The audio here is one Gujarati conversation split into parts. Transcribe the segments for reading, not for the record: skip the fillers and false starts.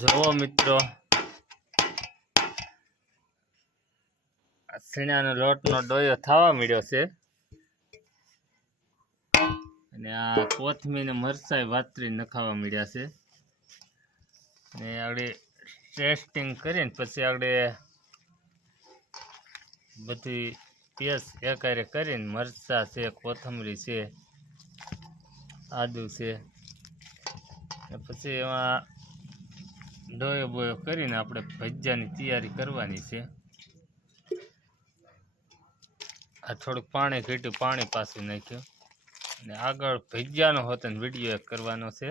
જો મિત્રો, સીણાનો લોટનો ડોયો થવા મળ્યો છે અને આ કોથમીર ને મરચાઈ વાતરી નખાવા મળ્યા છે ને આગળ ટેસ્ટિંગ કરીને પછી આગળ બધી પેસ્ટ એકારે કરીને મરચાં છે, કોથમરી છે, આદુ છે ને પછી એમાં ડોયો બોયો કરીને આપણે ભજીયાની તૈયારી કરવાની છે। આ થોડુંક પાણી ઘટ્યું, પાણી પાછું નાખ્યું અને આગળ ભજીયાનો હોતો વિડીયો એક કરવાનો છે।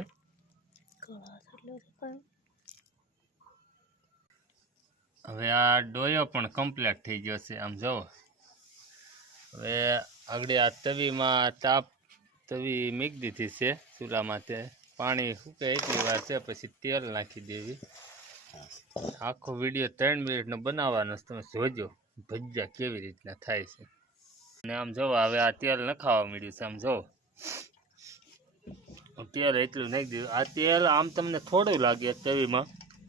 હવે આ ડોયો પણ કમ્પ્લીટ થઈ ગયો છે, આમ જુઓ। હવે આગળ આ તવીમાં તવી મૂકી દીધી છે ચૂલામાં, તે પાણી સૂકે એટલી વાર છે, પછી તેલ નાખી દેવી। આખો વિડીયો 3 મિનિટનો બનાવવાનો છે, તમે જોજો ભજીયા કેવી રીતના થાય છે। અને આમ જુઓ, હવે આ તેલ નખાવા મળ્યું છે, આમ જુઓ તેલ એટલું નાખી દીધું। આ તેલ આમ તમને થોડું લાગે તવીમાં,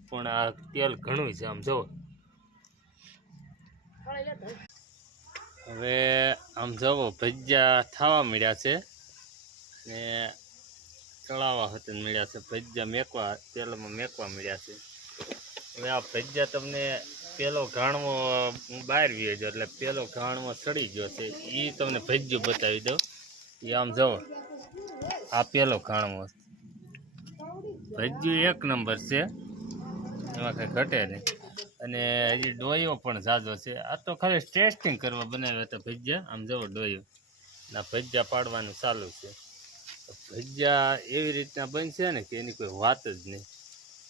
પણ આ તેલ ઘણું છે, આમ જુઓ। હવે આમ જુઓ ભજીયા થવા મળ્યા છે ને તળાવા હતા મળ્યા છે, ભજીયા મેકવા તેલમાં મેકવા મળ્યા છે। હવે આ ભજીયા તમને પેલો ઘાણવો બહાર વ્યો ગયો, એટલે પેલો ઘાણવો સડી ગયો છે, એ તમને ભજીયું બતાવી દઉં। એ આમ જુઓ, આ પેલો ઘાણવો ભજીયું એક નંબર છે, એમાં કંઈ ઘટે નહીં। અને હજી ડોયો પણ ઝાઝો છે, આ તો ખાલી ટેસ્ટિંગ કરવા બનાવ્યા હતા ભજીયા। આમ જુઓ ડોયો ના ભજીયા પાડવાનું ચાલુ છે। ભજીયા એવી રીતના બનશે ને કે એની કોઈ વાત જ નહીં।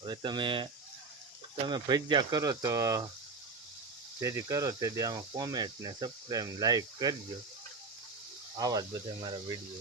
હવે તમે ભજીયા કરો તો જેથી કરો તેથી આમાં કોમેન્ટ ને સબસ્ક્રાઈબ લાઈક કરજો। આવા જ બધા મારા વિડીયો